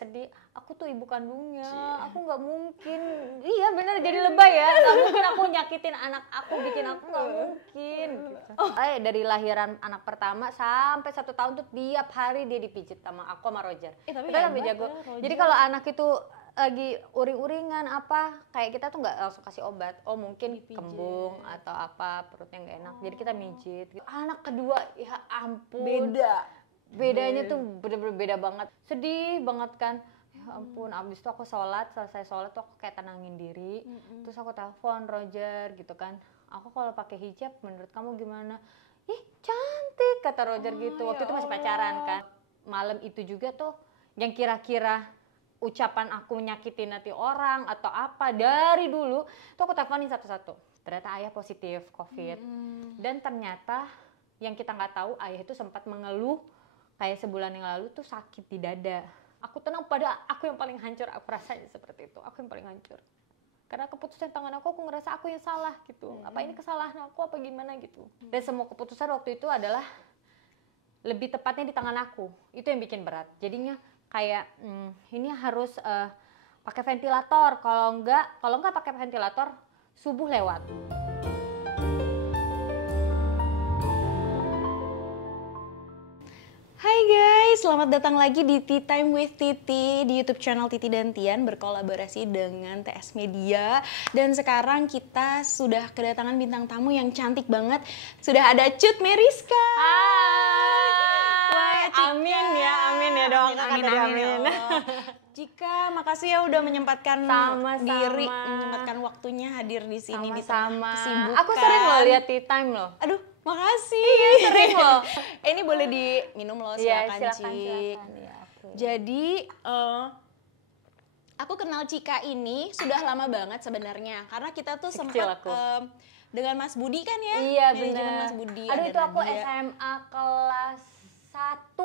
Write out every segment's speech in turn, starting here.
sedih, aku tuh ibu kandungnya, aku nggak mungkin, iya bener jadi lebay ya, nggak mungkin aku nyakitin anak aku, bikin aku nggak mungkin. Gitu. Dari lahiran anak pertama sampai 1 tahun tuh tiap hari dia dipijit sama aku sama Roger. Tapi kita lebih jago. Jadi kalau anak itu lagi uring-uringan apa, kayak kita tuh nggak langsung kasih obat, mungkin dipijit, kembung atau apa, perutnya nggak enak, jadi kita mijit. Anak kedua ya ampun. Bedanya tuh bener-bener beda banget, sedih banget kan. Ya ampun, abis itu aku selesai sholat tuh aku kayak tenangin diri. Terus aku telepon Roger gitu kan, aku kalau pakai hijab menurut kamu gimana? Ih cantik kata Roger gitu. Waktu itu masih pacaran kan. Malam itu juga tuh yang kira-kira ucapan aku nyakitin hati orang atau apa dari dulu tuh aku teleponin satu-satu. Ternyata ayah positif COVID. Dan ternyata yang kita nggak tahu, ayah itu sempat mengeluh kayak sebulan yang lalu tuh sakit di dada. Aku tenang, pada aku yang paling hancur, aku rasanya seperti itu. Aku yang paling hancur. Karena keputusan tangan aku ngerasa aku yang salah gitu. Apa ini kesalahan aku apa gimana gitu. Dan semua keputusan waktu itu adalah lebih tepatnya di tangan aku. Itu yang bikin berat. Jadinya kayak ini harus pakai ventilator. Kalau enggak pakai ventilator, subuh lewat. Hai guys, selamat datang lagi di Tea Time with Titi di YouTube channel Titi dan Tian berkolaborasi dengan TS Media. Dan sekarang kita sudah kedatangan bintang tamu yang cantik banget. Sudah ada Cut Meriska. Hai. Amin ya dong. Amin. Cika, makasih ya udah menyempatkan diri, menyempatkan waktunya hadir di sini di tengah kesibukan. Aku sering loh lihat Tea Time loh. Aduh, makasih. Sering loh. Ini boleh diminum loh, silakan Cik. Ya, jadi aku kenal Cika ini sudah lama banget sebenarnya, karena kita tuh sempat dengan Mas Budi kan ya? Iya benar. Mas Budi. Aduh itu aku SMA kelas 1.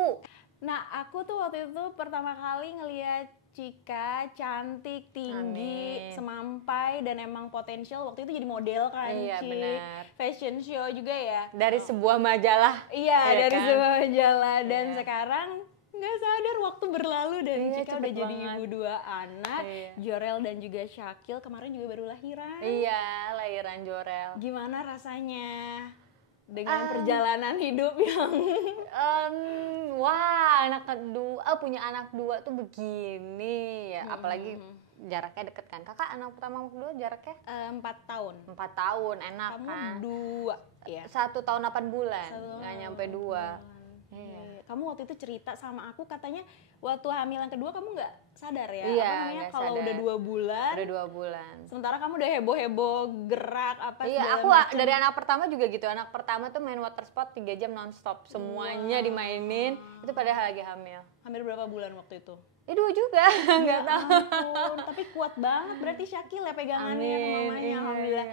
Nah aku tuh waktu itu pertama kali ngeliat Cika cantik, tinggi, semampai, dan emang potensial waktu itu jadi model kan, iya, Cik. Benar. Fashion show juga ya. Dari sebuah majalah. Iya, dari sebuah majalah. Dan sekarang nggak sadar waktu berlalu dan Cika udah jadi ibu 2 anak, Jorel dan juga Syakil. Kemarin juga baru lahiran. Iya, lahiran Jorel. Gimana rasanya dengan perjalanan hidup yang wah, punya anak 2 tuh begini ya, apalagi jaraknya deket kan. Kakak anak pertama kedua jaraknya 4 tahun. 4 tahun, enak. Kamu kan? 2 ya. 1 tahun 8 bulan, nggak nyampe 2. Iya. Kamu waktu itu cerita sama aku katanya waktu hamil yang kedua kamu nggak sadar ya? Iya, apa namanya kalau sadar. udah 2 bulan. Udah 2 bulan. Sementara kamu udah heboh-heboh gerak apa Iya, aku macam. dari anak pertama juga gitu. Anak pertama tuh main water sport 3 jam nonstop. Semuanya dimainin. Itu padahal lagi hamil. Hamil berapa bulan waktu itu? 2 juga, nggak tahu. Tapi kuat banget berarti Syakil ya pegangannya ke mamanya, alhamdulillah.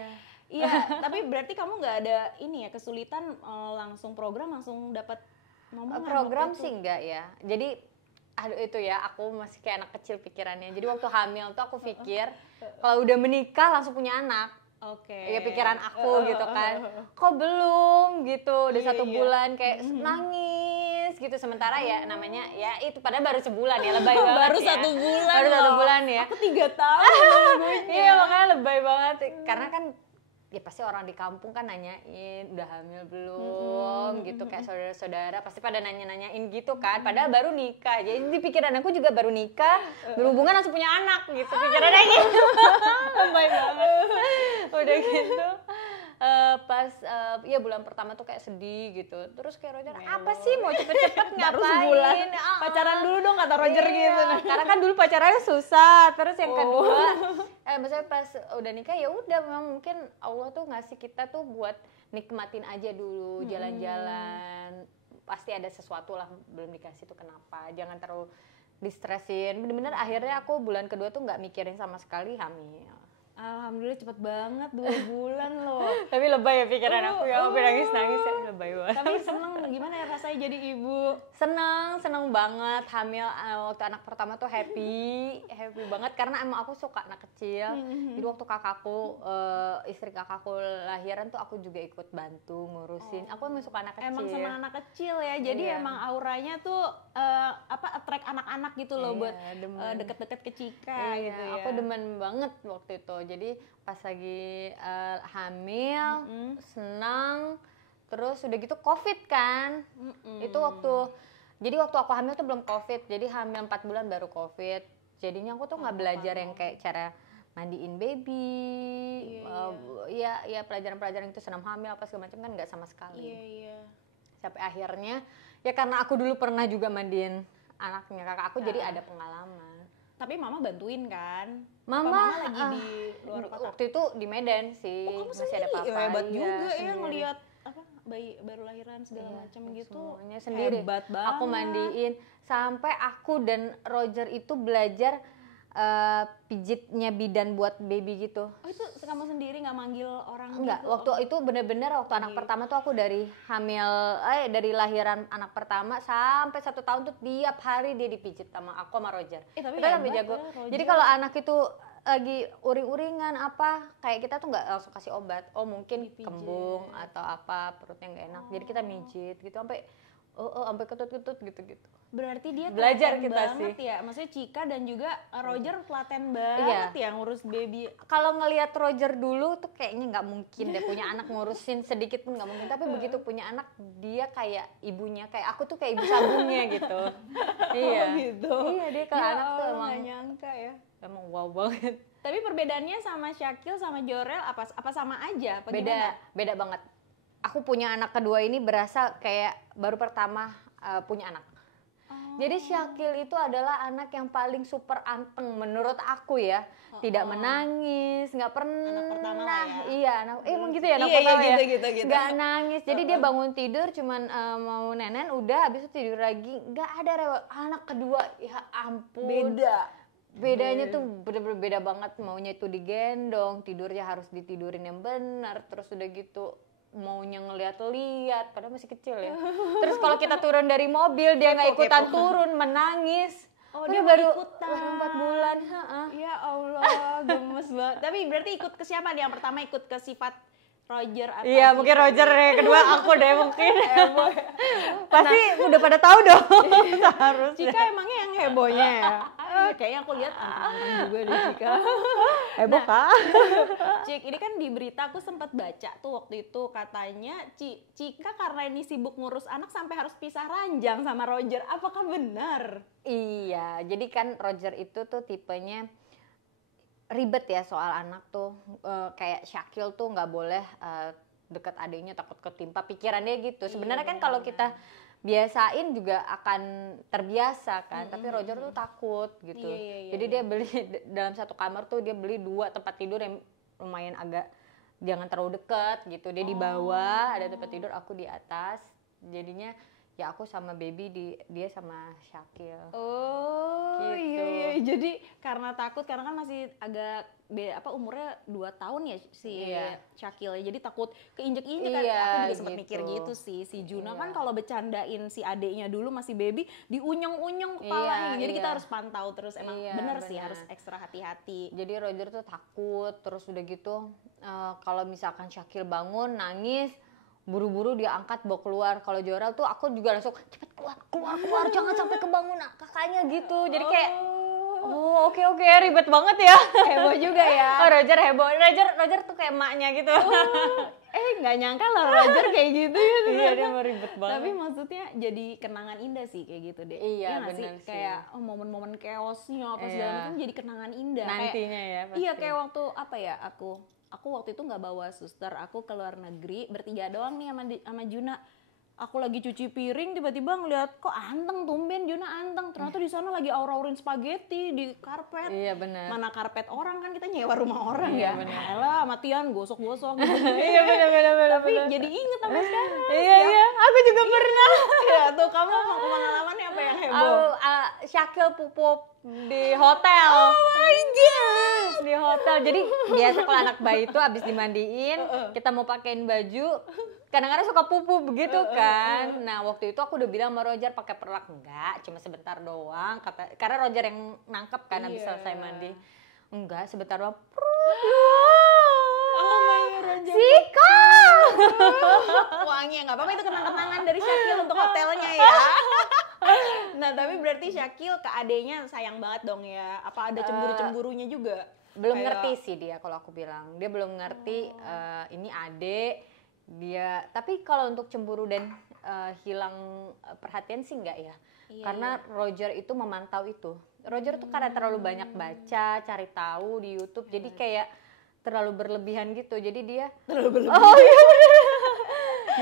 Iya, tapi berarti kamu nggak ada ini ya kesulitan langsung program langsung dapat momongan? Program sih enggak ya. Jadi itu ya, aku masih kayak anak kecil pikirannya. Jadi waktu hamil tuh aku pikir kalau udah menikah langsung punya anak. Oke. Ya pikiran aku gitu kan. Kok belum gitu, udah 1 bulan kayak nangis gitu. Sementara ya namanya ya itu padahal baru sebulan ya, lebay banget baru ya. 1 bulan. Baru 1 bulan ya. Aku 3 tahun. Iya makanya lebay banget. Karena kan ya pasti orang di kampung kan nanyain udah hamil belum gitu, kayak saudara-saudara pasti pada nanya-nanyain gitu kan, padahal baru nikah. Jadi di pikiran aku juga baru nikah, berhubungan langsung punya anak gitu pikirannya gitu. Lebay banget. Udah gitu pas ya bulan pertama tuh kayak sedih gitu, terus kayak Roger apa sih mau cepet-cepet ngapain, pacaran dulu dong kata Roger gitu. Karena kan dulu pacarannya susah. Terus yang kedua maksudnya pas udah nikah ya udah, memang mungkin Allah tuh ngasih kita tuh buat nikmatin aja dulu, jalan-jalan. Pasti ada sesuatu lah belum dikasih tuh kenapa, jangan terlalu distresin. Bener-bener akhirnya aku bulan kedua tuh nggak mikirin sama sekali hamil. Alhamdulillah cepet banget 2 bulan loh. Tapi lebay ya pikiran aku ya, sampai nangis-nangis ya, lebay banget. Tapi seneng gimana ya rasanya jadi ibu? Seneng banget hamil waktu anak pertama tuh happy banget karena emang aku suka anak kecil. Jadi waktu kakakku istri kakakku lahiran tuh aku juga ikut bantu ngurusin. Aku emang suka anak kecil. Emang senang anak kecil ya. Jadi emang auranya tuh attract anak-anak gitu loh buat deket-deket ke Cika gitu ya. Aku demen banget waktu itu. Jadi pas lagi hamil, senang, terus udah gitu COVID kan. Itu jadi waktu aku hamil tuh belum COVID. Jadi hamil 4 bulan baru COVID. Jadinya aku tuh nggak belajar yang kayak cara mandiin baby, ya pelajaran-pelajaran itu senam hamil apa segala macam kan nggak sama sekali. Sampai akhirnya ya karena aku dulu pernah juga mandiin anaknya kakak aku, jadi ada pengalaman. Tapi mama bantuin kan? Mama lagi di luar kota? Waktu itu di Medan sih, masih ada papa. Hebat juga ya ngelihat bayi baru lahiran segala macam gitu. Semuanya sendiri. Hebat banget. Aku mandiin sampai aku dan Roger itu belajar pijitnya bidan buat baby gitu. Oh itu kamu sendiri nggak manggil orang? Enggak, gitu? waktu itu bener-bener waktu anak pertama tuh aku dari dari lahiran anak pertama sampai 1 tahun tuh tiap hari dia dipijit sama aku sama Roger. Tapi kita sampai jago. Jadi kalau anak itu lagi uring-uringan apa, kayak kita tuh nggak langsung kasih obat. Oh mungkin dipijit, kembung atau apa perutnya nggak enak. Jadi kita mijit gitu sampai sampai ketut-ketut gitu-gitu. Berarti dia belajar kita banget sih. Ya, maksudnya Cika dan juga Roger telaten banget ya ngurus baby. Kalau ngelihat Roger dulu tuh kayaknya nggak mungkin deh punya anak ngurusin sedikit pun nggak mungkin. Tapi begitu punya anak dia kayak ibunya, kayak aku tuh kayak ibu sambungnya gitu. Iya. Gitu. Iya dia kalau anak tuh emang nggak nyangka ya. Emang wow banget. Tapi perbedaannya sama Syakil sama Jorel apa sama aja? Apa Beda banget. Aku punya anak kedua ini berasa kayak baru pertama punya anak. Jadi Syakil itu adalah anak yang paling super anteng menurut aku ya. Tidak menangis, nggak pernah. Anak pertama lah ya. Iya, emang gitu ya anak pertama ya. Gitu. Nggak nangis. Jadi dia bangun tidur cuman mau nenen udah habis itu tidur lagi. Nggak ada rewel. Anak kedua ya ampun. Bedanya tuh bener-bener beda banget. Maunya itu digendong, tidurnya harus ditidurin yang benar. Terus udah gitu maunya ngeliat-liat, padahal masih kecil ya. Terus kalau kita turun dari mobil dia nggak ikutan turun, menangis. Oh dia baru ikutan. Baru 4 bulan. Ya Allah, gemes banget. Tapi berarti ikut ke siapa nih? Yang pertama ikut ke sifat Roger atau iya mungkin Roger deh, kedua aku deh mungkin. Pasti udah pada tahu dong. Harus. Cika emangnya yang hebohnya ya. Kayaknya aku lihat anteng juga deh Cika. Heboh kah? Cik, ini kan di berita aku sempat baca tuh waktu itu katanya Cika karena ini sibuk ngurus anak sampai harus pisah ranjang sama Roger. Apakah benar? Iya, jadi kan Roger itu tuh tipenya ribet ya soal anak tuh. Kayak Syakil tuh nggak boleh deket adiknya takut ketimpa, pikirannya gitu. Sebenarnya kan kalau kita biasain juga akan terbiasa kan, tapi Roger tuh takut gitu. Jadi dia beli dalam satu kamar tuh dia beli 2 tempat tidur yang lumayan agak jangan terlalu dekat gitu. Dia di bawah ada tempat tidur, aku di atas. Jadinya ya aku sama baby dia sama Syakil. Oh gitu. Iya. Jadi karena takut karena kan masih agak umurnya 2 tahun ya si Syakil ya. Jadi takut keinjek-injek kan. Aku juga sempat mikir gitu sih. Si Juna kan kalau bercandain si adeknya dulu masih baby diunyeng-unyeng kepalanya. Jadi kita harus pantau terus. Emang bener sih harus ekstra hati-hati. Jadi Roger tuh takut terus udah gitu kalau misalkan Syakil bangun nangis buru-buru dia angkat bawa keluar. Kalau Jorel tuh aku juga langsung cepet keluar jangan sampai kebangun kakaknya gitu. Jadi kayak oke ribet banget ya. Heboh juga ya. Roger heboh. Roger tuh kayak emaknya gitu. Nggak nyangka lah Roger kayak gitu ya. Iya dia mau ribet banget. Tapi maksudnya jadi kenangan indah sih kayak gitu deh. Iya benar sih. Kayak momen-momen chaosnya apa segala macam jadi kenangan indah. Nantinya ya pasti. Iya kayak waktu apa ya aku waktu itu nggak bawa suster, aku ke luar negeri bertiga doang nih sama Juna. aku lagi cuci piring tiba-tiba ngeliat kok anteng, tumben Juna anteng, ternyata di sana lagi aur-aurin spaghetti di karpet. Iya benar. Mana karpet orang kan, kita nyewa rumah orang Iya, ya. bener. Alah matian gosok-gosok gitu. Iya benar. Tapi jadi inget sampai sekarang. Iya, aku juga pernah. Ya tuh kamu pengalamannya apa yang heboh? Syakil pupuk di hotel. Oh my god. Di hotel. Jadi biasa kalau anak bayi itu abis dimandiin, kita mau pakein baju, kadang-kadang suka pupu begitu kan. Nah waktu itu aku udah bilang sama Roger pakai perlak, enggak, cuma sebentar doang. Karena Roger yang nangkep kan abis selesai mandi. Enggak, sebentar doang. Oh my god, Roger. Sika. Wangi, nggak apa-apa, itu kenang-kenangan dari Syakil untuk hotelnya ya. Nah tapi berarti Syakil ke adenya sayang banget dong ya. Apa ada cemburu-cemburunya juga? Belum ngerti sih dia kalau aku bilang. Dia belum ngerti ini adek dia. Tapi kalau untuk cemburu dan hilang perhatian sih enggak ya. Karena Roger itu memantau itu. Roger tuh karena terlalu banyak baca, cari tahu di YouTube. Jadi kayak terlalu berlebihan gitu. Jadi dia Terlalu berlebihan. Oh iya bener.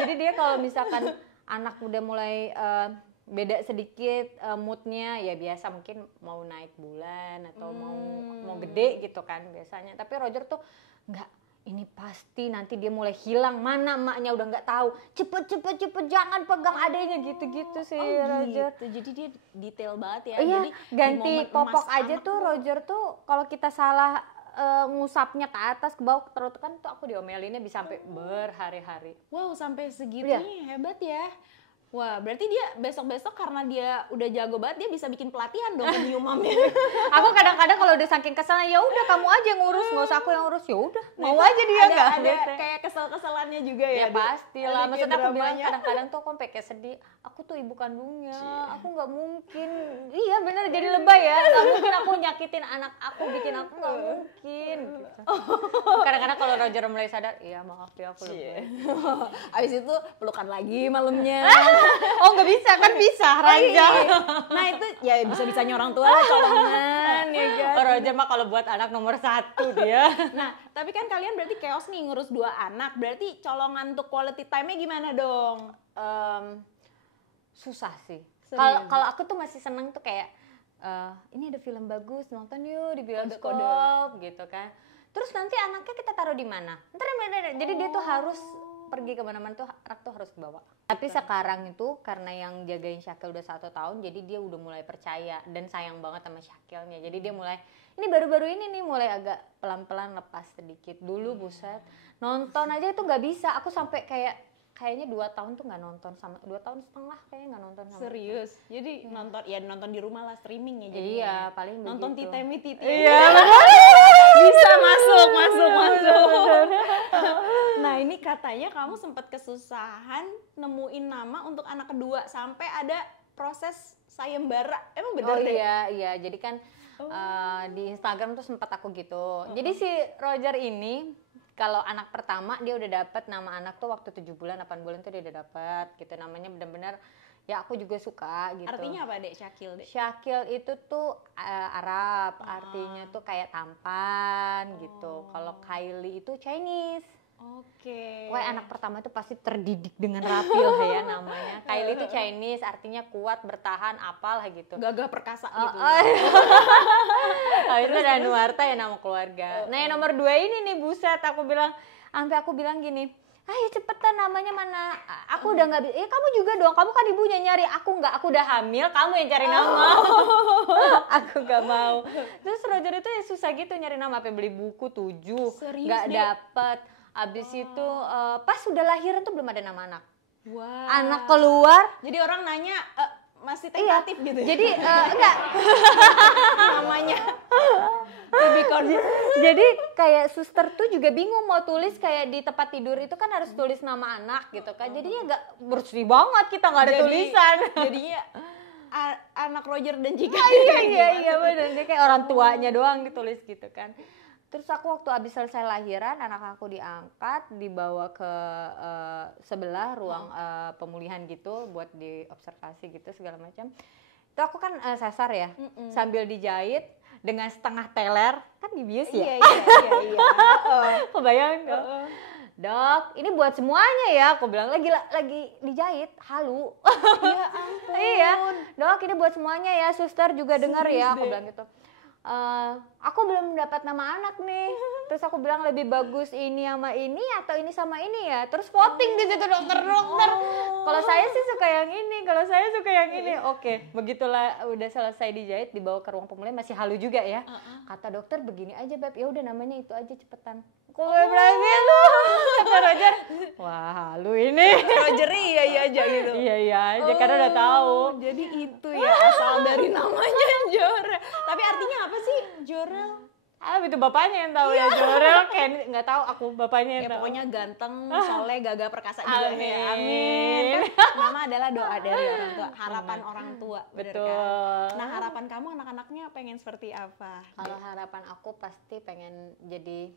Jadi dia kalau misalkan anak udah mulai beda sedikit moodnya, ya biasa mungkin mau naik bulan atau mau gede gitu kan biasanya. Tapi Roger tuh enggak, ini pasti nanti dia mulai hilang, mana emaknya udah nggak tahu, cepet jangan pegang adanya gitu sih Roger. Gitu. Jadi dia detail banget ya. Iya, Jadi ganti di momen popok emas aja anak tuh Roger tuh kalau kita salah ngusapnya ke atas ke bawah terus kan tuh aku diomelinnya bisa sampai berhari-hari. Wow, sampai segitunya hebat ya. Wah, berarti dia besok-besok karena dia udah jago banget, dia bisa bikin pelatihan dong di umamnya. Aku kadang-kadang kalau udah saking keselnya, ya udah kamu aja yang ngurus, nggak usah aku yang ngurus. Ya udah, mau Nah, aja dia nggak ada kayak kesel-keselannya juga ya. Ya pasti lah, maksudnya aku bilang dramanya. kadang-kadang tuh aku sampai kayak sedih, aku tuh ibu kandungnya, aku nggak mungkin, iya bener jadi lebay ya, nggak mungkin aku nyakitin anak aku, bikin aku nggak mungkin. Gitu. Kadang-kadang kalau Roger mulai sadar, iya maaf ya aku lebay. Abis itu pelukan lagi malamnya. Oh nggak bisa kan bisa ranjang. Nah itu ya bisa-bisanya orang tua lah, colongan ya kan. Oh, Roger mah kalau buat anak nomor 1 dia. Nah tapi kan kalian berarti chaos nih ngurus 2 anak, berarti colongan untuk quality time-nya gimana dong? Susah sih. Serius? Kalau aku tuh masih seneng tuh kayak ini ada film bagus nonton yuk di bioskop Kode-kode. gitu kan. Terus nanti anaknya kita taruh di mana? Jadi dia tuh harus pergi kemana-mana tuh anak tuh harus bawa. Tapi sekarang itu karena yang jagain Syakil udah 1 tahun, jadi dia udah mulai percaya dan sayang banget sama Syakilnya. Jadi dia mulai ini baru-baru ini nih mulai agak pelan-pelan lepas sedikit. Dulu buset nonton aja itu nggak bisa. Aku sampai kayaknya 2 tahun tuh nggak nonton sama 2 tahun setengah kayaknya nggak nonton sama. Serius? Jadi nonton di rumah lah, streaming ya jadi. Iya paling nonton begitu. Titi. Iya. Bisa masuk. Nah ini katanya kamu sempat kesusahan nemuin nama untuk anak kedua sampai ada proses sayembara. Emang bener deh? Iya. Jadi kan di Instagram tuh sempat aku gitu. Jadi si Roger ini kalau anak pertama dia udah dapet nama anak tuh waktu 7 bulan 8 bulan tuh dia udah dapet gitu, namanya benar-benar ya aku juga suka gitu. Artinya apa dek Syakil dek? Syakil itu tuh Arab, artinya tuh kayak tampan gitu. Kalau Kylie itu Chinese. Oke. Wah anak pertama itu pasti terdidik dengan rapi lah ya namanya. Kylie itu Chinese, artinya kuat, bertahan, apalah gitu. Gagah perkasa gitu. Itu ada Nuarta ya nama keluarga. Nah yang nomor 2 ini nih buset, aku bilang gini, ayo cepetan namanya mana? Aku udah nggak bisa. Kamu juga dong, kamu kan ibunya nyari. Aku nggak, aku udah hamil, kamu yang cari nama. Aku nggak mau. Terus Roger itu ya susah gitu nyari nama, sampai beli buku 7, nggak dapet. Abis itu pas sudah lahiran tuh belum ada nama anak. Wah. Anak keluar. Jadi orang nanya masih tentatif gitu ya? Jadi enggak. Namanya. Unicorn. Jadi kayak suster tuh juga bingung mau tulis kayak di tempat tidur itu kan harus tulis nama anak gitu kan. Jadinya enggak bersih banget kita nggak ada tulisan. Jadinya anak Roger dan Jika. Iya benar. Dia kayak orang tuanya doang ditulis gitu kan. Terus aku waktu habis selesai lahiran, anak aku diangkat, dibawa ke sebelah ruang pemulihan gitu buat diobservasi gitu segala macam. Itu aku kan sesar ya, sambil dijahit dengan setengah teler, kan dibius ya? Iya. Kebayang nggak? Dok, ini buat semuanya ya. Aku bilang lagi dijahit, halu. Ya ampun. Iya, dok ini buat semuanya ya, suster juga dengar ya. Aku bilang gitu. Aku belum dapat nama anak nih. Terus aku bilang lebih bagus ini sama ini atau ini sama ini ya. Terus voting di situ dokter. Kalau saya sih suka yang ini, kalau saya suka yang ini. Oke, begitulah udah selesai dijahit, dibawa ke ruang pemulihan masih halu juga ya. Kata dokter begini aja Beb, ya udah namanya itu aja cepetan. Kok bilang gitu? Kata Roger, wah halu ini. Roger iya aja gitu. Iya aja karena udah tahu. Jadi itu ya asal dari namanya Jorel. Tapi artinya apa sih Jorel? Itu bapaknya yang tahu ya Jorel, kayak nggak tahu aku bapaknya yang Ya tahu. pokoknya ganteng, soleh, gagah perkasa juga nih. Amin. Amin. Kan nama adalah doa dari orang tua, harapan orang tua, bener Betul. kan? Nah harapan kamu anak-anaknya pengen seperti apa? Kalau harapan aku pasti pengen jadi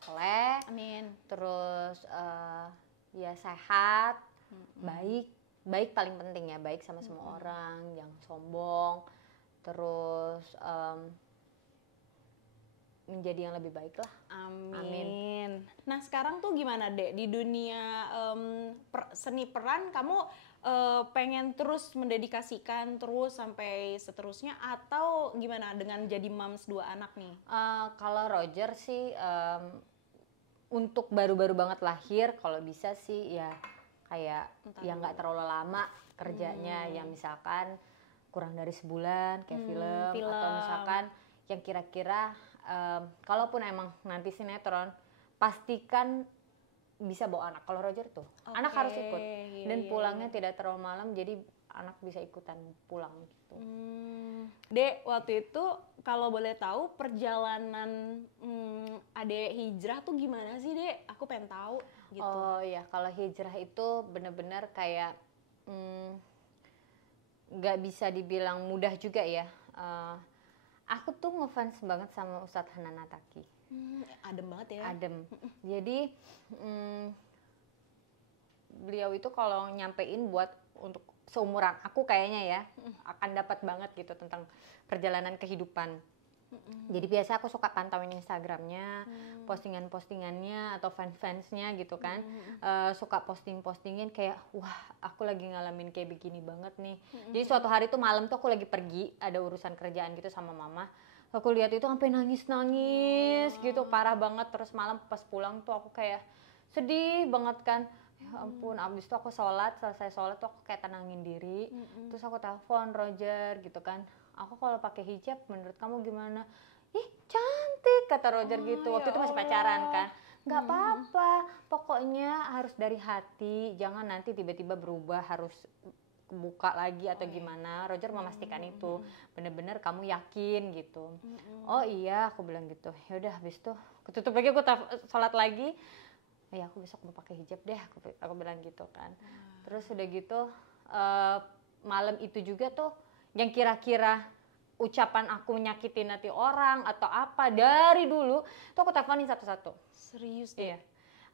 soleh, Amin. terus ya sehat, baik paling penting ya, baik sama semua orang, jangan sombong, terus menjadi yang lebih baik lah. Amin. Nah sekarang tuh gimana Dek di dunia seni peran kamu pengen terus mendedikasikan terus sampai seterusnya atau gimana dengan jadi moms 2 anak nih? Kalau Roger sih untuk baru-baru banget lahir kalau bisa sih ya kayak yang nggak terlalu lama kerjanya, yang misalkan kurang dari sebulan kayak film atau misalkan yang kira-kira kalaupun emang nanti sinetron pastikan bisa bawa anak. Kalau Roger tuh anak harus ikut dan pulangnya tidak terlalu malam jadi anak bisa ikutan pulang gitu. Dek, waktu itu kalau boleh tahu perjalanan Adek hijrah tuh gimana sih Dek? Aku pengen tahu gitu. Oh ya, kalau hijrah itu benar-benar kayak nggak bisa dibilang mudah juga ya. Aku tuh ngefans banget sama Ustadz Hanan Attaqi. Adem banget ya. Adem. Jadi beliau itu kalau nyampein buat untuk seumuran aku kayaknya ya akan dapat banget gitu tentang perjalanan kehidupan. Jadi biasa aku suka pantauin Instagramnya, postingan-postingannya atau fans-fansnya gitu kan, suka postingin kayak wah aku lagi ngalamin kayak begini banget nih. Jadi suatu hari tuh malam tuh aku lagi pergi ada urusan kerjaan gitu sama mama, aku lihat itu sampai nangis gitu parah banget. Terus malam pas pulang tuh aku kayak sedih banget kan. Ya ampun, abis itu aku selesai sholat tuh aku kayak tenangin diri. Terus aku telepon Roger gitu kan, aku kalau pakai hijab menurut kamu gimana? Ih cantik kata Roger gitu. Waktu itu masih pacaran kan. Nggak apa-apa, pokoknya harus dari hati, jangan nanti tiba-tiba berubah harus kebuka lagi atau gimana. Roger memastikan itu bener-bener kamu yakin gitu. Oh iya aku bilang gitu. Ya udah habis itu ketutup lagi, aku sholat lagi. Ya aku besok mau pakai hijab deh, aku bilang gitu kan. Terus udah gitu malam itu juga tuh yang kira-kira ucapan aku nyakitin hati orang atau apa dari dulu tuh aku teleponin satu-satu. Serius deh? Iya,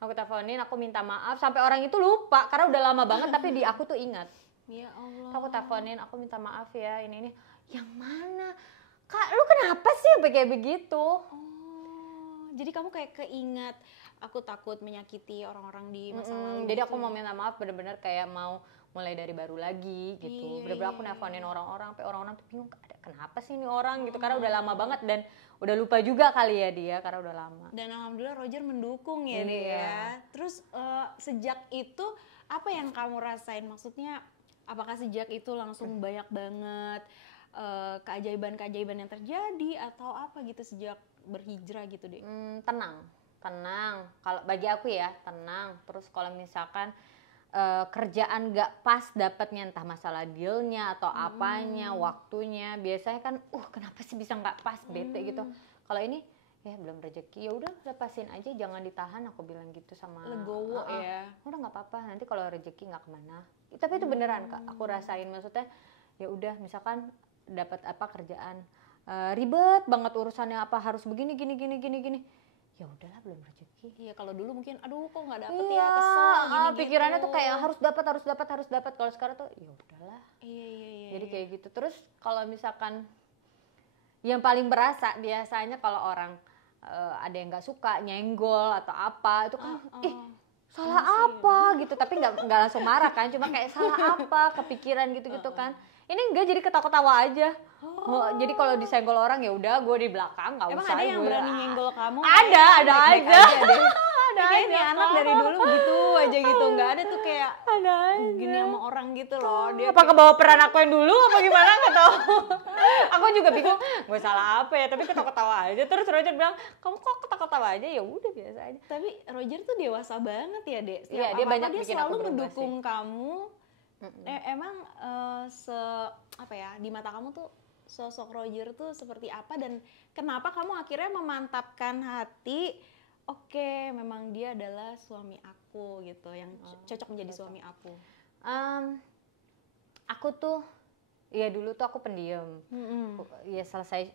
aku teleponin, aku minta maaf sampai orang itu lupa karena udah lama banget tapi di aku tuh ingat. Ya Allah. Aku teleponin, aku minta maaf ya ini. Yang mana? Kak, lu kenapa sih sampai kayak begitu? Jadi kamu kayak keingat aku takut menyakiti orang-orang di masa lalu. Jadi aku mau minta maaf benar-benar kayak mau mulai dari baru lagi gitu. Bener-bener aku nelfonin orang-orang, sampai orang-orang tuh bingung ada kenapa sih ini orang gitu karena udah lama banget dan udah lupa juga kali ya dia karena udah lama. Dan alhamdulillah Roger mendukung ya dia. Ya. Terus sejak itu apa yang kamu rasain? Maksudnya apakah sejak itu langsung banyak banget keajaiban-keajaiban yang terjadi atau apa gitu sejak berhijrah gitu deh? Tenang. Kalau bagi aku ya tenang. Terus kalau misalkan kerjaan gak pas dapatnya entah masalah dealnya atau apanya, waktunya, biasanya kan kenapa sih bisa gak pas, bete gitu. Kalau ini ya belum rezeki, ya udah lepasin aja, jangan ditahan, aku bilang gitu sama legowo ya. Udah nggak apa-apa, nanti kalau rezeki nggak kemana. Tapi itu beneran Kak, aku rasain. Maksudnya ya udah misalkan dapat apa kerjaan ribet banget urusannya, apa harus begini gini ya udahlah belum rezeki. Iya, kalau dulu mungkin aduh kok nggak dapet ya, kesel gini pikirannya tuh kayak harus dapat. Kalau sekarang tuh ya udahlah. Iya. Jadi kayak gitu. Terus kalau misalkan yang paling berasa biasanya kalau orang ada yang nggak suka, nyenggol atau apa itu kan salah apa gitu, tapi nggak langsung marah kan, cuma kayak salah apa, kepikiran gitu kan. Ini enggak, jadi ketawa-ketawa aja. Jadi kalau disenggol orang ya udah, gue di belakang nggak usah. Emang ada yang berani nyenggol kamu? Ada aja. Ada kayak anak dari dulu gitu aja gitu, nggak ada tuh kayak ada gini sama orang gitu loh. Dia apa kebawa peran aku yang dulu apa gimana nggak tahu. Aku juga bingung, gue salah apa ya, tapi ketawa-ketawa aja. Terus Roger bilang, kamu kok ketawa-ketawa aja? Ya udah biasa aja. Tapi Roger tuh dewasa banget ya, Dek. Iya, dia banyak dia bikin selalu aku berubah mendukung sih. kamu. Emang apa ya, di mata kamu tuh sosok Roger tuh seperti apa, dan kenapa kamu akhirnya memantapkan hati, oke, memang dia adalah suami aku gitu, yang cocok menjadi suami aku. Aku tuh, ya dulu tuh aku pendiam. Ya selesai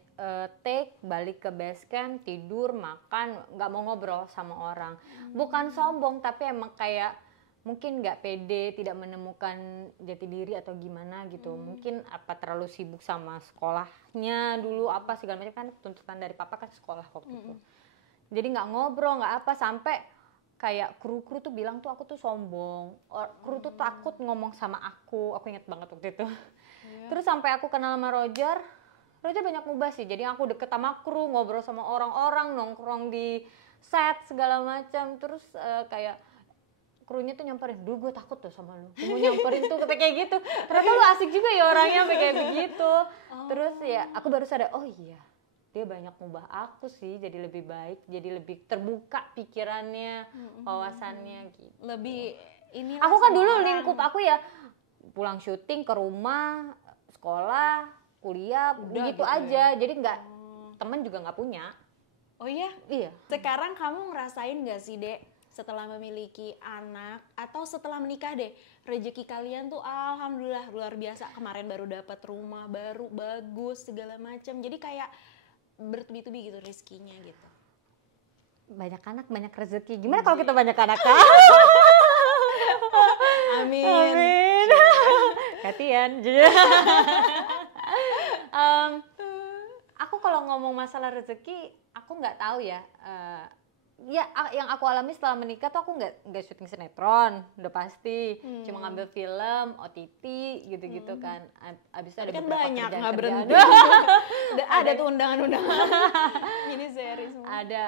take, balik ke base camp, tidur, makan, nggak mau ngobrol sama orang. Bukan sombong, tapi emang kayak mungkin nggak pede, tidak menemukan jati diri atau gimana gitu. Mungkin apa terlalu sibuk sama sekolahnya dulu, apa segala macam, kan tuntutan dari papa kan sekolah waktu itu. Jadi nggak ngobrol, nggak apa, sampai kayak kru-kru tuh bilang tuh aku tuh sombong. Kru tuh takut ngomong sama aku inget banget waktu itu. Terus sampai aku kenal sama Roger banyak ngubah sih. Jadi aku deket sama kru, ngobrol sama orang-orang, nongkrong di set segala macam. Terus kayak krunya tuh nyamperin, dulu gue takut tuh sama lu, mau nyamperin tuh kayak gitu, ternyata lu asik juga ya orangnya kayak begitu. Terus ya aku baru sadar, oh iya, dia banyak ngubah aku sih, jadi lebih baik, jadi lebih terbuka pikirannya, wawasannya gitu. Lebih ini. Aku kan dulu lingkup aku ya pulang syuting ke rumah, sekolah, kuliah, begitu gitu aja. Jadi nggak, temen juga nggak punya. Oh iya? Iya. Sekarang kamu ngerasain nggak sih, Dek, setelah memiliki anak atau setelah menikah deh, rezeki kalian tuh alhamdulillah luar biasa. Kemarin baru dapat rumah baru bagus segala macam, jadi kayak bertubi-tubi gitu rezekinya gitu. Banyak anak banyak rezeki. Gimana kalau kita banyak anak? Amin. Kasihan. Aku kalau ngomong masalah rezeki, aku nggak tahu ya. Ya yang aku alami setelah menikah tuh aku nggak syuting sinetron, udah pasti. Cuma ngambil film, OTT gitu-gitu kan. Abis itu ada kan beberapa banyak, nggak kerjaan. berhenti. Ada tuh undangan-undangan. Mini series semua. Ada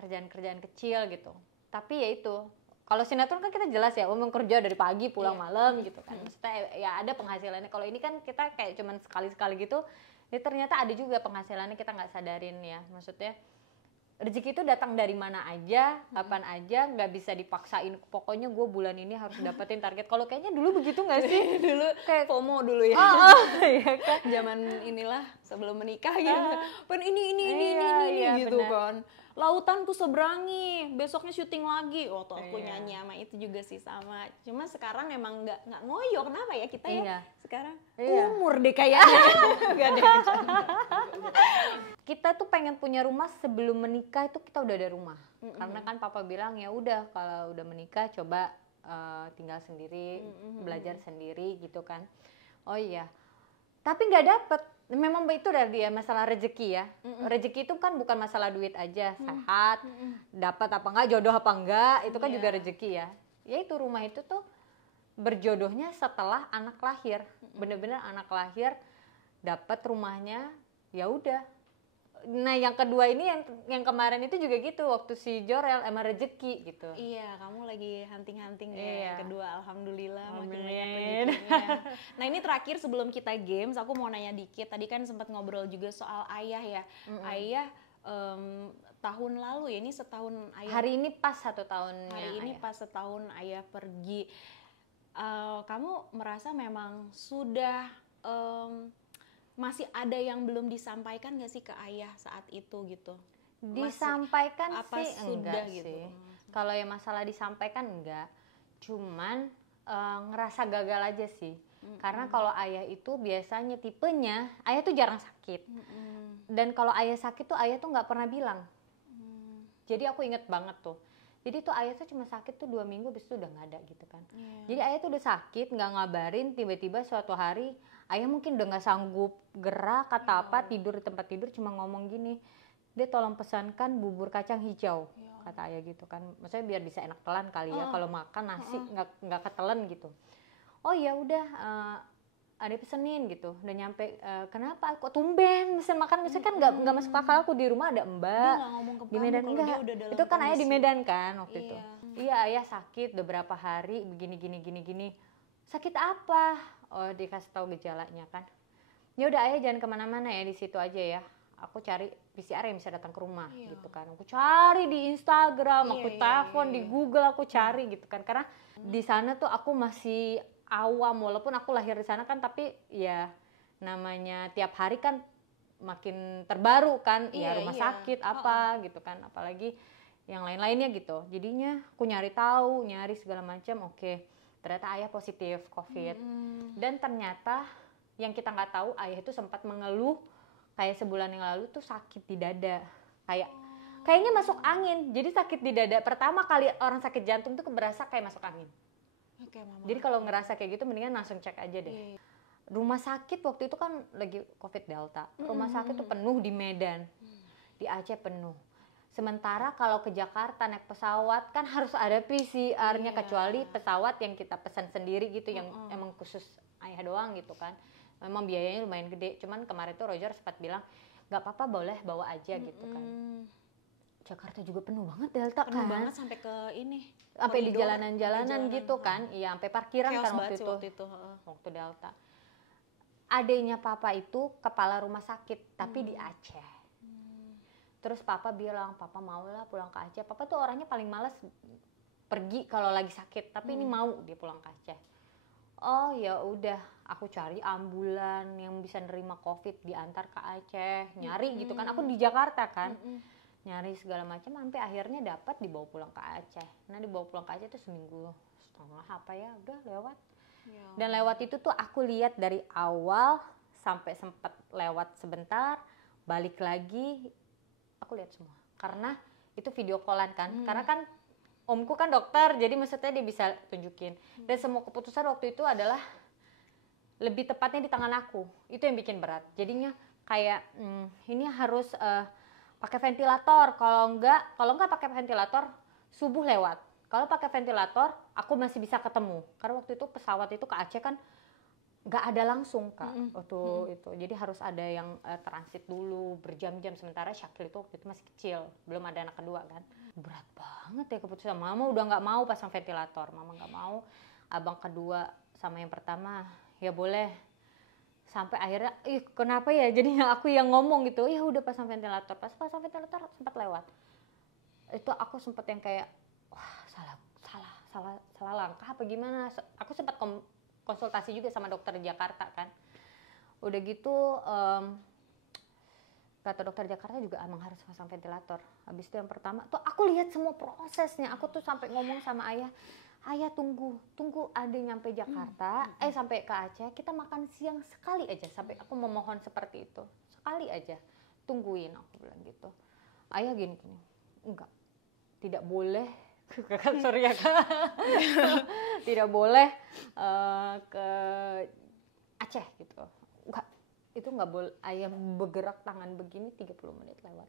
kerjaan-kerjaan kecil gitu. Tapi ya itu, kalau sinetron kan kita jelas ya, memang kerja dari pagi pulang malam gitu kan. Maksudnya ya ada penghasilannya. Kalau ini kan kita kayak cuman sekali-sekali gitu. Ya ternyata ada juga penghasilannya, kita nggak sadarin ya. Maksudnya rezeki itu datang dari mana aja, kapan aja, nggak bisa dipaksain. Pokoknya gue bulan ini harus dapetin target. Kalau kayaknya dulu begitu nggak sih? Dulu kayak FOMO dulu ya. Iya kan? Zaman inilah sebelum menikah gitu. Pen ini iya, gitu benar. kan. Lautan ku seberangi, besoknya syuting lagi. Oh tuh aku nyanyi sama itu juga sih sama. Cuma sekarang emang nggak ngoyo, kenapa ya kita ya sekarang umur deh kayaknya. Gak ada yang Kita tuh pengen punya rumah sebelum menikah, itu kita udah ada rumah. Karena kan papa bilang ya udah kalau udah menikah coba tinggal sendiri, belajar sendiri gitu kan. Oh iya. Tapi nggak dapet. Memang itu dari dia masalah rezeki ya. Rezeki itu kan bukan masalah duit aja, sehat, dapat apa enggak, jodoh apa enggak, itu kan juga rezeki ya. Ya itu rumah itu tuh berjodohnya setelah anak lahir. Bener-bener anak lahir dapat rumahnya, ya udah. Nah yang kedua ini yang kemarin itu juga gitu, waktu si Jorel emang rezeki gitu. Iya, kamu lagi hunting-hunting Iya. Yang kedua, alhamdulillah makin Amin. banyak rezekinya. Nah ini terakhir sebelum kita games, aku mau nanya dikit. Tadi kan sempat ngobrol juga soal ayah ya. Ayah tahun lalu ya, ini setahun ayah. Hari ini pas 1 tahunnya. Hari ini ayah. pas setahun ayah pergi. Kamu merasa memang sudah masih ada yang belum disampaikan gak sih ke ayah saat itu gitu? Disampaikan apa sih sudah enggak gitu? sih. Kalau yang masalah disampaikan enggak. Cuman ngerasa gagal aja sih. Karena kalau ayah itu biasanya tipenya, ayah tuh jarang sakit. Dan kalau ayah sakit tuh ayah tuh nggak pernah bilang. Jadi aku inget banget tuh. Jadi tuh ayah tuh cuma sakit tuh 2 minggu, habis itu udah nggak ada gitu kan. Jadi ayah tuh udah sakit, nggak ngabarin, tiba-tiba suatu hari ayah mungkin udah nggak sanggup gerak, kata apa, tidur di tempat tidur, cuma ngomong gini, dia tolong pesankan bubur kacang hijau, Ya. kata ayah gitu kan, maksudnya biar bisa enak telan kali ya, kalau makan nasi nggak ketelan gitu. Oh ya udah, ada pesenin gitu, udah nyampe. Kenapa kok tumben bisa makan, misalnya kan nggak masuk akal, aku di rumah ada Dia mbak nggak ngomong ke di kamu Medan. kalau Enggak, dia udah dalam itu kan ayah di kondisi. Medan kan waktu Iya. itu. Iya, ayah sakit beberapa hari begini gini. Sakit apa? Oh, dikasih tahu gejalanya kan. Ya udah ayah jangan kemana-mana ya, di situ aja ya. Aku cari PCR yang bisa datang ke rumah gitu kan. Aku cari di Instagram, aku telepon di Google, aku cari gitu kan. Karena di sana tuh aku masih awam, walaupun aku lahir di sana kan, tapi ya namanya tiap hari kan makin terbaru kan. Ya rumah sakit apa gitu kan, apalagi yang lain-lainnya gitu. Jadinya aku nyari tahu, nyari segala macam. Oke, ternyata ayah positif COVID. Dan ternyata yang kita nggak tahu, ayah itu sempat mengeluh kayak sebulan yang lalu tuh sakit di dada, kayaknya masuk angin. Jadi sakit di dada, pertama kali orang sakit jantung tuh berasa kayak masuk angin. Jadi kalau ngerasa kayak gitu mendingan langsung cek aja deh. Rumah sakit waktu itu kan lagi COVID Delta, rumah sakit tuh penuh di Medan, di Aceh penuh. Sementara kalau ke Jakarta naik pesawat kan harus ada PCR-nya, kecuali pesawat yang kita pesan sendiri gitu, yang emang khusus ayah doang gitu kan. Memang biayanya lumayan gede, cuman kemarin tuh Roger sempat bilang nggak apa-apa, boleh bawa aja gitu kan. Jakarta juga penuh banget Delta penuh kan, banget sampai ke ini, sampai di jalanan-jalanan gitu kan. Iya, sampai parkiran kan waktu itu. Waktu Delta. Adenya papa itu kepala rumah sakit tapi di Aceh. Terus papa bilang, papa mau lah pulang ke Aceh. Papa tuh orangnya paling malas pergi kalau lagi sakit, tapi ini mau dia pulang ke Aceh. Oh ya udah, aku cari ambulan yang bisa nerima COVID, diantar ke Aceh, nyari gitu kan. Aku di Jakarta kan, nyari segala macam, sampai akhirnya dapat dibawa pulang ke Aceh. Nah dibawa pulang ke Aceh tuh seminggu setengah apa ya, udah lewat. Dan lewat itu tuh aku lihat dari awal sampai sempat lewat sebentar, balik lagi, aku lihat semua. Karena itu video callan kan, karena kan omku kan dokter, jadi maksudnya dia bisa tunjukin. Dan semua keputusan waktu itu adalah lebih tepatnya di tangan aku. Itu yang bikin berat. Jadinya kayak ini harus pakai ventilator. Kalau enggak pakai ventilator, subuh lewat. Kalau pakai ventilator, aku masih bisa ketemu. Karena waktu itu pesawat itu ke Aceh kan nggak ada langsung Kak waktu itu. Jadi harus ada yang transit dulu berjam-jam. Sementara Syakil itu waktu itu masih kecil, belum ada anak kedua kan. Berat banget ya keputusan. Mama udah nggak mau pasang ventilator, mama nggak mau. Abang kedua sama yang pertama ya boleh. Sampai akhirnya, kenapa ya? Jadinya aku yang ngomong gitu. Ya udah pasang ventilator. Pas pasang ventilator sempat lewat. Itu aku sempat yang kayak, wah salah langkah apa gimana? Aku sempat konsultasi juga sama dokter di Jakarta kan. Udah gitu kata dokter Jakarta juga emang harus pasang ventilator. Habis itu yang pertama tuh aku lihat semua prosesnya. Aku tuh sampai ngomong sama ayah tunggu ada nyampe Jakarta, sampai ke Aceh, kita makan siang sekali aja. Sampai aku memohon seperti itu, sekali aja tungguin, aku bilang gitu. Ayah gini, enggak, tidak boleh sorry ya Kak, tidak boleh ke Aceh gitu. Enggak, itu nggak boleh. Ayah bergerak tangan begini 30 menit lewat.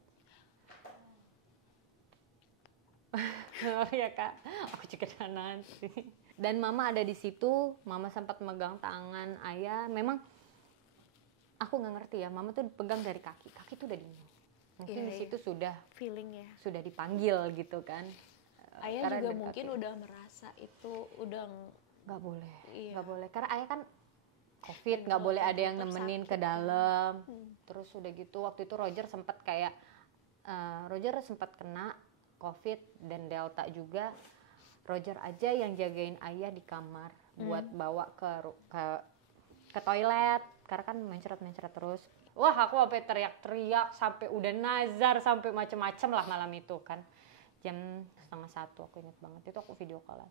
Ya Kak, aku juga nanti. Dan mama ada di situ, mama sempat megang tangan ayah. Memang aku nggak ngerti ya, mama tuh pegang dari kaki tuh udah dingin. Mungkin di situ sudah feeling ya, sudah dipanggil gitu kan. Ayah juga mungkin udah merasa itu udah nggak boleh, nggak boleh. Karena ayah kan COVID, nggak boleh ada yang nemenin ke dalam. Terus udah gitu, waktu itu Roger sempat kayak Roger sempat kena COVID dan Delta juga. Roger aja yang jagain ayah di kamar buat bawa ke toilet karena kan mencret terus. Wah, aku sampai teriak-teriak sampai udah nazar sampai macem-macem lah malam itu kan. Jam 12:30 aku inget banget, itu aku video callan.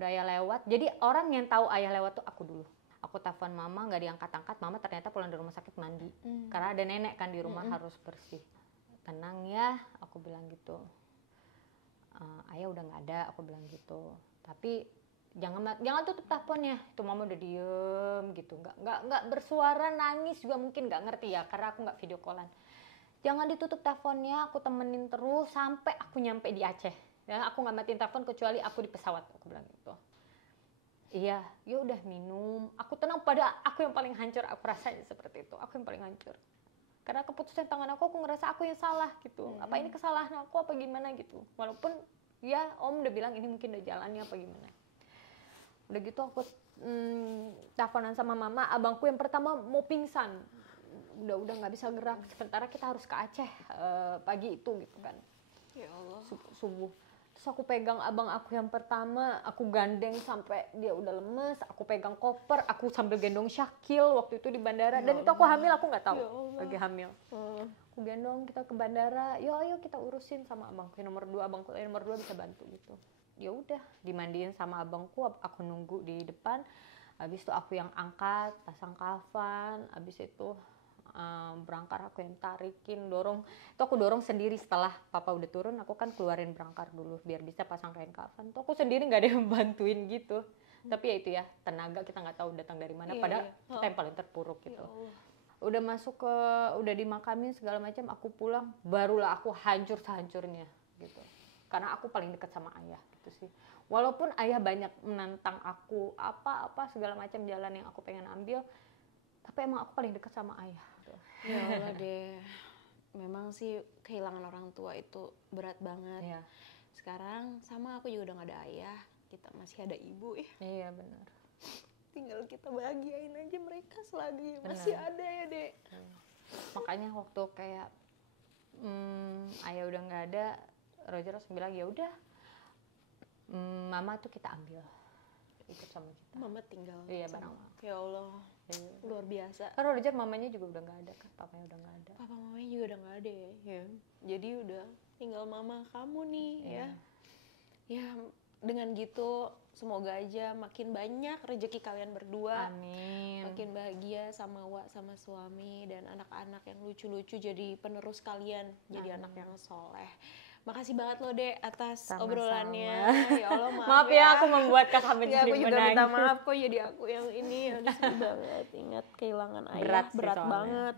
Udah ayah lewat, jadi orang yang tahu ayah lewat tuh aku dulu. Aku telepon mama, nggak diangkat-angkat. Mama ternyata pulang dari rumah sakit mandi karena ada nenek kan di rumah, harus bersih. Tenang ya, aku bilang gitu. Ayah udah nggak ada, aku bilang gitu. Tapi jangan tutup teleponnya. Itu mama udah diem gitu, nggak bersuara, nangis juga mungkin nggak ngerti ya karena aku nggak video callan. jangan ditutup teleponnya, aku temenin terus sampai aku nyampe di Aceh. Ya, aku nggak matiin telepon kecuali aku di pesawat, aku bilang gitu. Iya, ya udah minum. Aku tenang, pada aku yang paling hancur, aku rasanya seperti itu. Aku yang paling hancur. Karena keputusan tangan aku ngerasa aku yang salah gitu. Apa ini kesalahan aku apa gimana gitu. Walaupun ya Om udah bilang ini mungkin udah jalannya apa gimana. Udah gitu aku teleponan sama mama, abangku yang pertama mau pingsan. Udah nggak bisa gerak. Sementara kita harus ke Aceh pagi itu gitu kan. Ya Allah. Subuh. Terus aku pegang abang aku yang pertama, aku gandeng sampai dia udah lemes, aku pegang koper, aku sambil gendong Syakil waktu itu di bandara. Dan itu aku hamil, aku nggak tahu lagi hamil. Aku gendong, kita ke bandara, ayo kita urusin sama abangku yang nomor 2, abangku yang nomor 2 bisa bantu gitu. Ya udah, dimandiin sama abangku, aku nunggu di depan. Habis itu aku yang angkat, pasang kafan, habis itu berangkar aku yang tarikin, dorong. Itu aku dorong sendiri setelah papa udah turun, aku kan keluarin berangkar dulu biar bisa pasang kain kafan. Itu aku sendiri nggak ada yang bantuin gitu. Tapi ya itu ya, tenaga kita nggak tahu datang dari mana. Padahal kita yang paling terpuruk gitu. Udah masuk ke, udah dimakamin segala macam, aku pulang, barulah aku hancur sehancurnya gitu. Karena aku paling dekat sama ayah gitu sih. Walaupun ayah banyak menantang aku apa segala macam jalan yang aku pengen ambil, tapi emang aku paling dekat sama ayah. Ya Allah deh, memang sih kehilangan orang tua itu berat banget. Iya. Sekarang sama aku juga udah gak ada ayah, kita masih ada ibu ya. Iya benar. Tinggal kita bahagiain aja mereka selagi masih ada ya dek. Makanya waktu kayak ayah udah nggak ada, Roger langsung bilang ya udah, mama tuh kita ambil ikut sama kita. Mama tinggal. Iya bareng. Ya Allah. Luar biasa. Kan Roger mamanya juga udah nggak ada kan, papanya udah nggak ada. Papa mamanya juga udah nggak ada ya. Jadi udah tinggal mama kamu nih ya. Ya dengan gitu semoga aja makin banyak rezeki kalian berdua. Amin. Makin bahagia sama Wak sama suami dan anak-anak yang lucu-lucu jadi penerus kalian. Jadi anak yang soleh. Makasih banget loh Dek atas obrolannya. Ya Allah maaf ya aku membuat Kak Hamid ya, jadi aku juga menangis. minta maaf kok jadi aku yang ini aduh sedih banget ingat kehilangan ayah.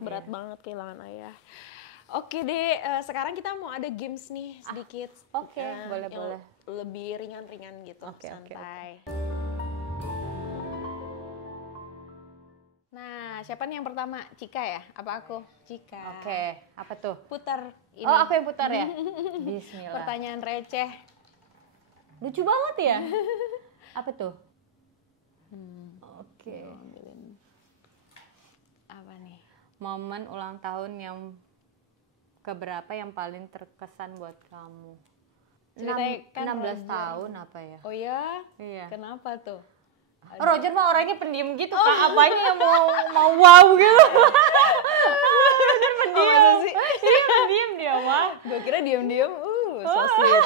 Berat banget kehilangan ayah. Oke deh, sekarang kita mau ada games nih sedikit. Oke, boleh. Lebih ringan-ringan gitu, santai. Nah, siapa nih yang pertama? Cika ya? Apa aku? Cika. Oke, apa tuh? Putar ini. Oh, aku yang putar ya? Bismillah. Pertanyaan receh. Lucu banget ya? Apa tuh? Oke. Apa nih? Momen ulang tahun yang keberapa yang paling terkesan buat kamu? 16 tahun apa ya? Oh ya? Iya. Kenapa tuh? Roger mah orangnya pendiam gitu, Kak. Apanya yang mau wow gitu. Roger pendiam. Sih? Iya, pendiam dia mah. Gue kira diam-diam, so sweet.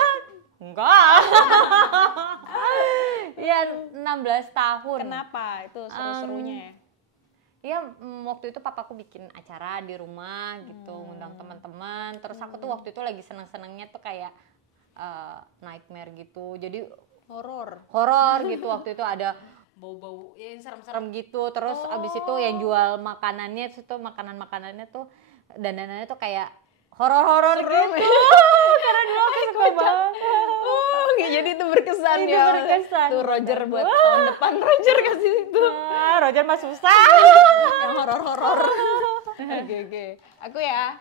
Enggak. Iya, 16 tahun. Kenapa? Itu seru-serunya ya? Iya, waktu itu papaku bikin acara di rumah gitu, ngundang teman-teman. Terus aku tuh waktu itu lagi seneng-senengnya tuh kayak nightmare gitu. Jadi horor gitu. Waktu itu ada bau-bau yang serem-serem gitu. Terus abis itu yang jual makanannya itu makanannya tuh dandanannya tuh kayak horor-horor gitu. Karena dulu aku suka banget. Jadi itu berkesan itu ya. Berkesan. Tuh Roger buat tahun depan Roger kasih itu. Roger mah susah. Yang horor-horor. Oke. Aku ya.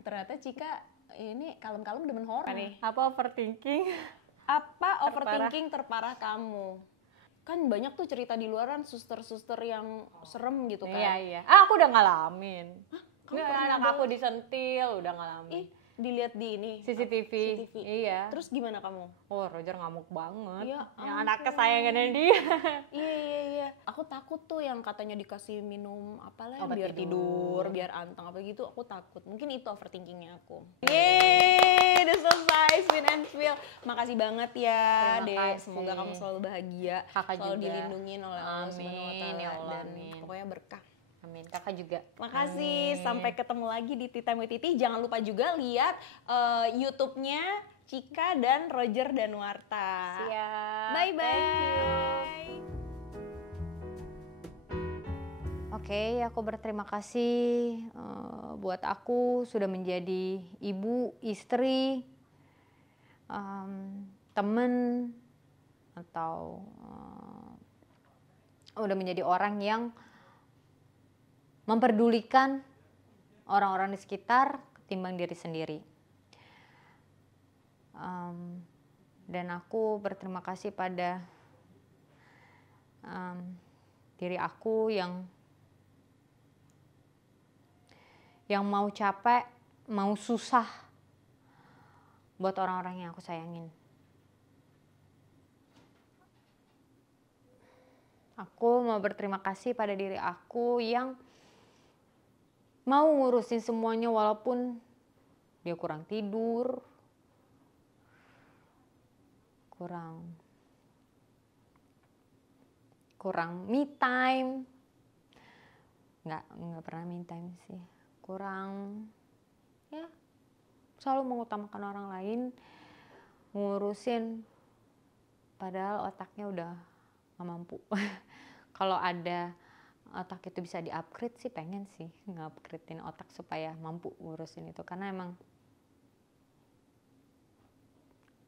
Ternyata Cika ini kalem-kalem demen horor nih. Apa overthinking? Apa overthinking terparah kamu? Kan banyak tuh cerita di luaran suster-suster yang serem gitu kan. Iya. Aku udah ngalamin. Kamu Anak aku disentil, udah ngalamin. Dilihat di ini CCTV. Iya. Terus gimana kamu? Oh, Roger ngamuk banget. Ya, yang anak kesayangannya dia. Iya. Aku takut tuh yang katanya dikasih minum apalah yang Obat biar tidur. biar anteng apa gitu. Aku takut. Mungkin itu overthinkingnya aku. Yeay, udah selesai spin and spill. Makasih banget ya, Dek. Semoga kamu selalu bahagia, Kakak selalu juga. dilindungin oleh Allah Subhanahu wa Ta'ala Ya Allah, dan amin. pokoknya berkah. Amin. Kakak juga. Makasih, sampai ketemu lagi di Tea Time with Titi. Jangan lupa juga lihat YouTube-nya Cika dan Roger Danuarta. Siap. Bye-bye. Oke, aku berterima kasih buat aku sudah menjadi ibu, istri, temen, atau udah menjadi orang yang memperdulikan orang-orang di sekitar ketimbang diri sendiri. Dan aku berterima kasih pada diri aku yang mau capek, mau susah buat orang-orang yang aku sayangin. Aku mau berterima kasih pada diri aku yang mau ngurusin semuanya walaupun dia kurang tidur, kurang me time. Nggak pernah me time sih. Selalu mengutamakan orang lain, ngurusin padahal otaknya udah nggak mampu. Kalau ada otak itu bisa di-upgrade sih, pengen sih nge-upgradein otak supaya mampu ngurusin itu, karena emang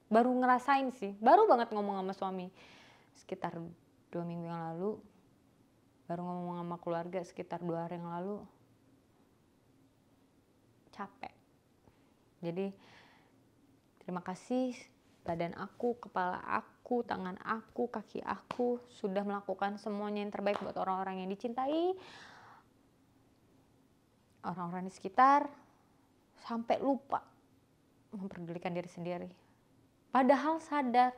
baru ngerasain sih, baru banget ngomong sama suami sekitar 2 minggu yang lalu, baru ngomong sama keluarga sekitar 2 hari yang lalu. Capek. Jadi terima kasih badan aku, kepala aku, tangan aku, kaki aku sudah melakukan semuanya yang terbaik buat orang-orang yang dicintai, orang-orang di sekitar, sampai lupa memperdulikan diri sendiri. Padahal sadar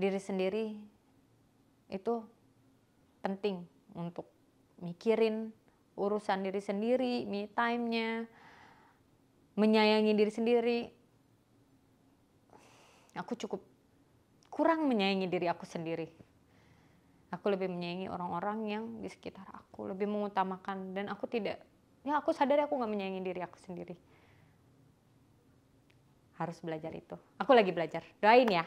diri sendiri itu penting untuk mikirin urusan diri sendiri, me time-nya, menyayangi diri sendiri. Aku cukup kurang menyayangi diri aku sendiri. Aku lebih menyayangi orang-orang yang di sekitar aku, lebih mengutamakan, dan aku sadar aku nggak menyayangi diri aku sendiri. Harus belajar itu. Aku lagi belajar. Doain ya.